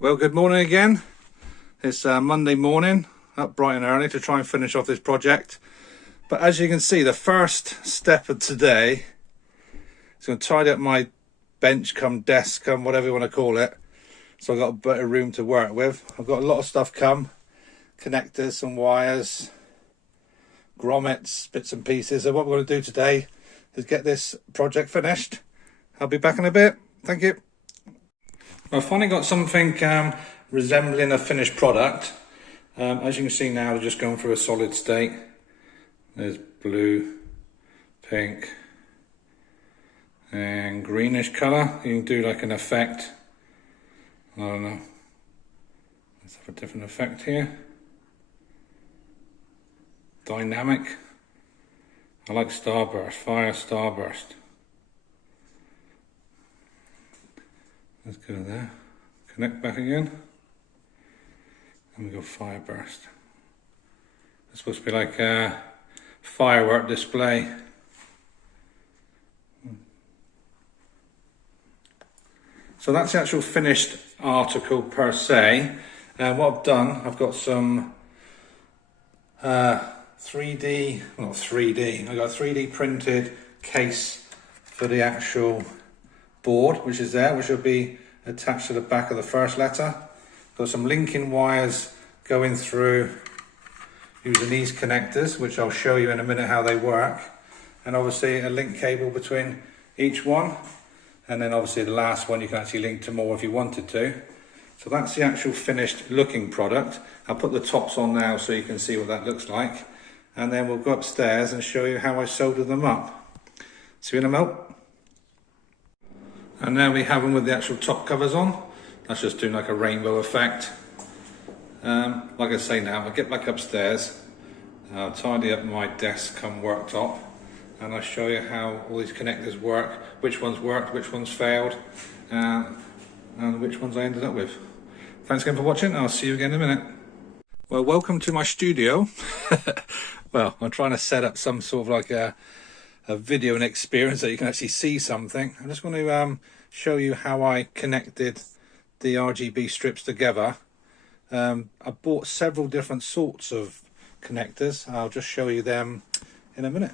Well, good morning again. It's Monday morning, up bright and early to try and finish off this project. But as you can see, the first step of today is going to tidy up my bench, come desk, come whatever you want to call it. So I've got a bit of room to work with. I've got a lot of stuff come, connectors, some wires, grommets, bits and pieces. So what we're going to do today is get this project finished. I'll be back in a bit. Thank you. I've finally got something resembling a finished product. As you can see now, they're just going through a solid state. There's blue, pink, and greenish colour. You can do like an effect. I don't know. Let's have a different effect here. Dynamic. I like starburst, fire starburst. Let's go there. Connect back again. And we go fireburst. It's supposed to be like a firework display. So that's the actual finished article per se. And what I've done, I've got some 3D, well not 3D, I've got a 3D printed case for the actual board, which is there, which will be attached to the back of the first letter. Got some linking wires going through using these connectors, which I'll show you in a minute how they work, and obviously a link cable between each one, and then obviously the last one you can actually link to more if you wanted to. So that's the actual finished looking product. I'll put the tops on now so you can see what that looks like, and then we'll go upstairs and show you how I soldered them up. See you in a moment. And now we have them with the actual top covers on. That's just doing like a rainbow effect. Like I say now, I'll get back upstairs, I'll tidy up my desk come worktop, and I'll show you how all these connectors work, which ones worked, which ones failed, and which ones I ended up with. Thanks again for watching, I'll see you again in a minute. Well, welcome to my studio. Well, I'm trying to set up some sort of like a video and experience that you can actually see something. I'm just going to show you how I connected the RGB strips together. I bought several different sorts of connectors. I'll just show you them in a minute.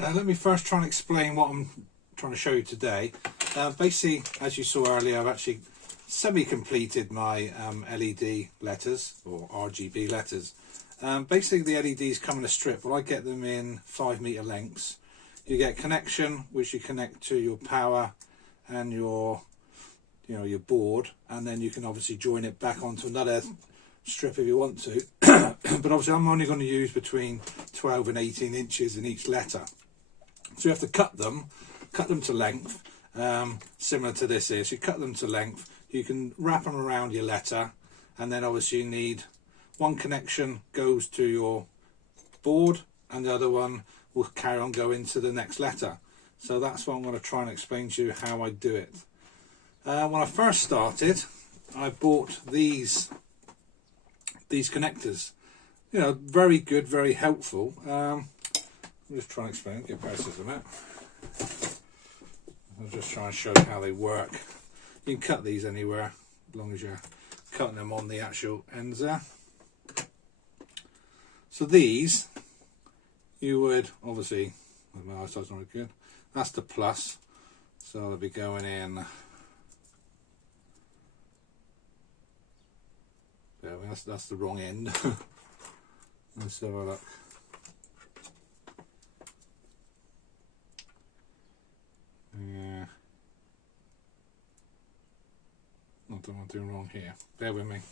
Let me first try and explain what I'm trying to show you today. Basically, as you saw earlier, I've actually semi-completed my LED letters, or RGB letters. Basically the LEDs come in a strip, but I get them in 5 meter lengths. You get connection, which you connect to your power and your board, and then you can obviously join it back onto another strip if you want to. But obviously I'm only going to use between 12 and 18 inches in each letter. So you have to cut them to length, similar to this here. So you cut them to length, you can wrap them around your letter, and then obviously you need one connection goes to your board and the other one will carry on going to the next letter. So that's what I'm going to try and explain to you how I do it. When I first started, I bought these connectors. You know, very good, very helpful. I'm just trying to explain. Get prices on it. I'll just try and show you how they work. You can cut these anywhere as long as you're cutting them on the actual ends there. So these, you would obviously, my eyesight's not good, that's the plus, so they'll be going in, yeah, that's the wrong end. Let's have a look. Yeah, I don't know what I'm doing wrong here, bear with me.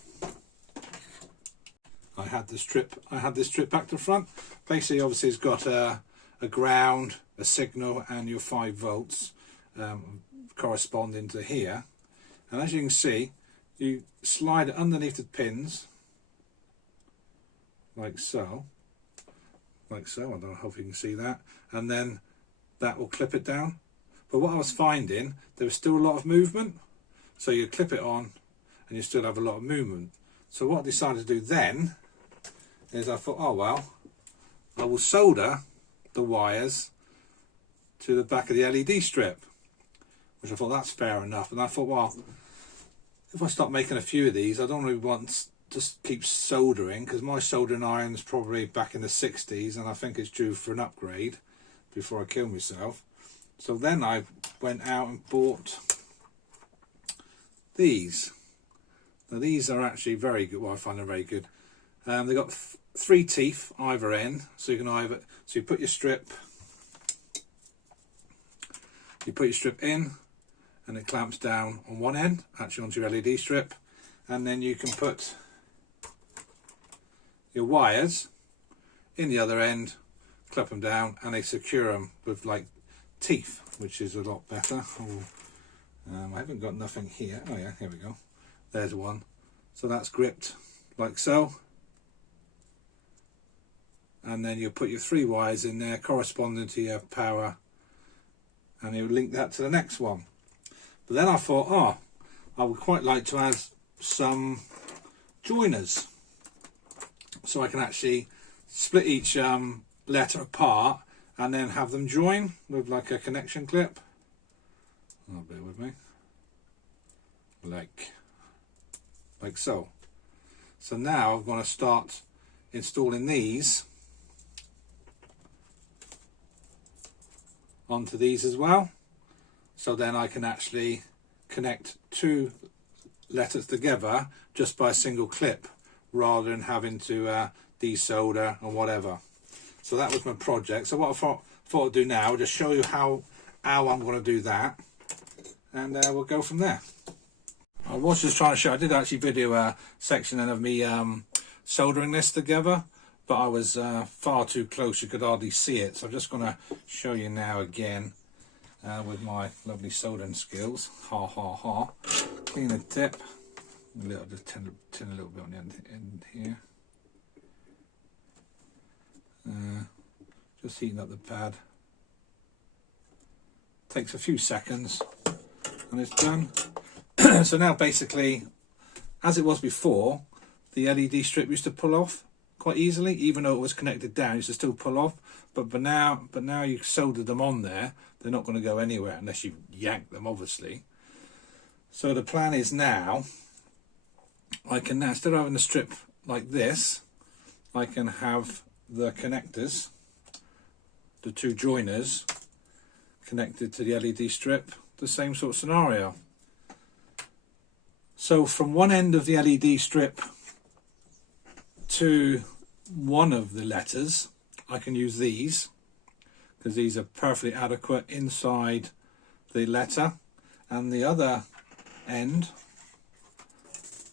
I had this strip back to front. Basically, obviously, it's got a ground, a signal, and your 5 volts corresponding to here. And as you can see, you slide it underneath the pins, like so. I don't know if you can see that. And then that will clip it down. But what I was finding, there was still a lot of movement. So you clip it on, and you still have a lot of movement. So what I decided to do then is I thought, oh well, I will solder the wires to the back of the LED strip, which I thought that's fair enough. And I thought, well, if I start making a few of these, I don't really want to keep soldering, because my soldering iron's probably back in the 60s and I think it's due for an upgrade before I kill myself. So then I went out and bought these. Now these are actually very good. Well, I find them very good. They've got 3 teeth either end, so you can you put your strip in and it clamps down on one end, actually onto your LED strip, and then you can put your wires in the other end, clip them down, and they secure them with like teeth, which is a lot better. I haven't got nothing here. Oh yeah, here we go. There's one. So that's gripped like so, and then you'll put your 3 wires in there corresponding to your power, and you'll link that to the next one. But then I thought, oh, I would quite like to add some joiners, so I can actually split each letter apart and then have them join with like a connection clip. Oh, bear with me. Like so. So now I'm going to start installing these onto these as well. So then I can actually connect 2 letters together just by a single clip, rather than having to desolder and whatever. So that was my project. So what I thought I'd do now, just show you how I'm going to do that, and we'll go from there. I was just trying to show, I did actually video a section of me soldering this together, but I was far too close, you could hardly see it. So I'm just going to show you now again with my lovely soldering skills. Ha ha ha. Clean the tip. Just tin a little bit on the end here. Just heating up the pad. Takes a few seconds and it's done. So now basically, as it was before, the LED strip used to pull off quite easily, even though it was connected down, it used to still pull off. But now you soldered them on there, they're not going to go anywhere unless you yank them, obviously. So the plan is now, I can now, instead of having the strip like this, I can have the connectors, the 2 joiners, connected to the LED strip, the same sort of scenario. So from one end of the LED strip to one of the letters, I can use these, because these are perfectly adequate inside the letter, and the other end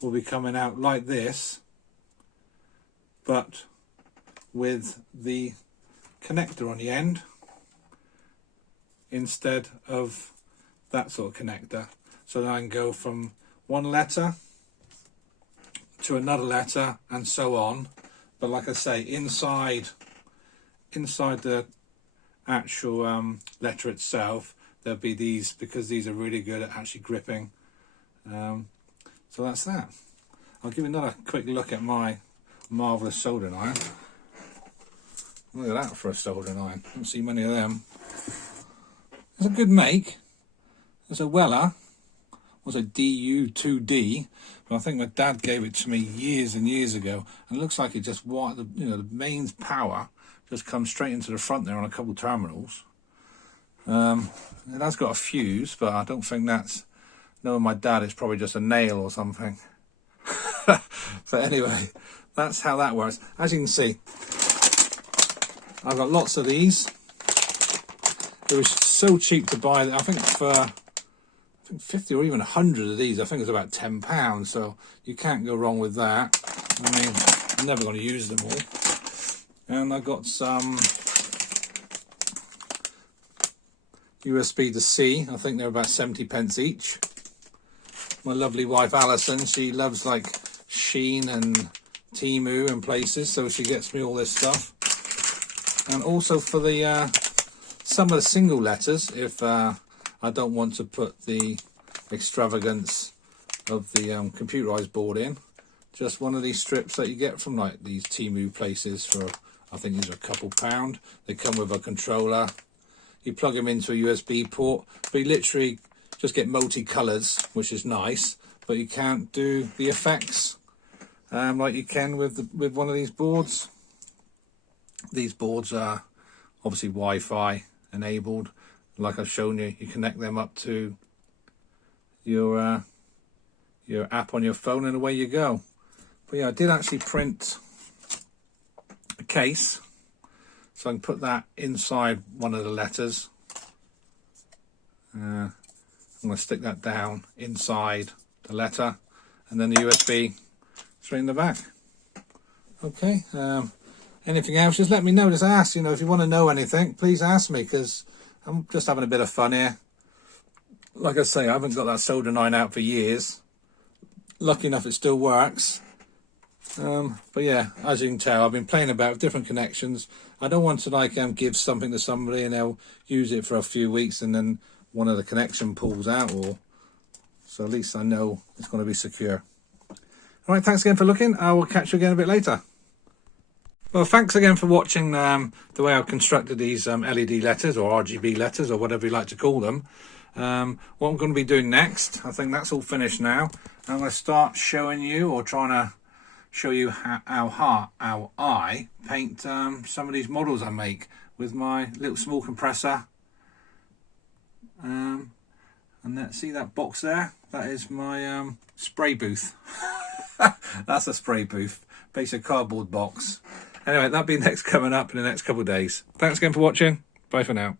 will be coming out like this, but with the connector on the end instead of that sort of connector. So then I can go from one letter to another letter and so on. But like I say, inside the actual letter itself, there'll be these, because these are really good at actually gripping. So that's that. I'll give you another quick look at my marvellous soldering iron. Look at that for a soldering iron. I don't see many of them. It's a good make. It's a Weller. Was a DU2D, but I think my dad gave it to me years and years ago, and it looks like it just the mains power just comes straight into the front there on a couple of terminals. It has got a fuse, but I don't think that's, knowing my dad, it's probably just a nail or something. But anyway, that's how that works. As you can see, I've got lots of these. It was so cheap to buy, I think for 50 or even 100 of these, I think it's about £10, so you can't go wrong with that. I mean, I'm never going to use them all. And I got some USB to C, I think they're about 70p each. My lovely wife Alison, she loves like Shein and Temu and places, so she gets me all this stuff. And also for the some of the single letters, if I don't want to put the extravagance of the computerized board in, just one of these strips that you get from like these Temu places for, I think these are a couple £. They come with a controller. You plug them into a USB port, but you literally just get multi-colours, which is nice, but you can't do the effects like you can with one of these boards. These boards are obviously Wi-Fi enabled. Like I've shown you, you connect them up to your app on your phone and away you go. But yeah, I did actually print a case, so I can put that inside one of the letters. I'm going to stick that down inside the letter, and then the USB straight in the back. Okay, anything else, just let me know. Just ask, you know, if you want to know anything, please ask me, because I'm just having a bit of fun here. Like I say, I haven't got that soldering iron out for years. Lucky enough it still works. But yeah, as you can tell, I've been playing about with different connections. I don't want to like give something to somebody and they'll use it for a few weeks and then one of the connection pulls out, or so at least I know it's going to be secure. All right, thanks again for looking. I will catch you again a bit later. Well, thanks again for watching the way I've constructed these LED letters, or RGB letters, or whatever you like to call them. What I'm going to be doing next, I think that's all finished now. I'm going to start showing you, or trying to show you how I paint some of these models I make with my little small compressor. And see that box there? That is my spray booth. That's a spray booth, basic cardboard box. Anyway, that'll be next coming up in the next couple of days. Thanks again for watching. Bye for now.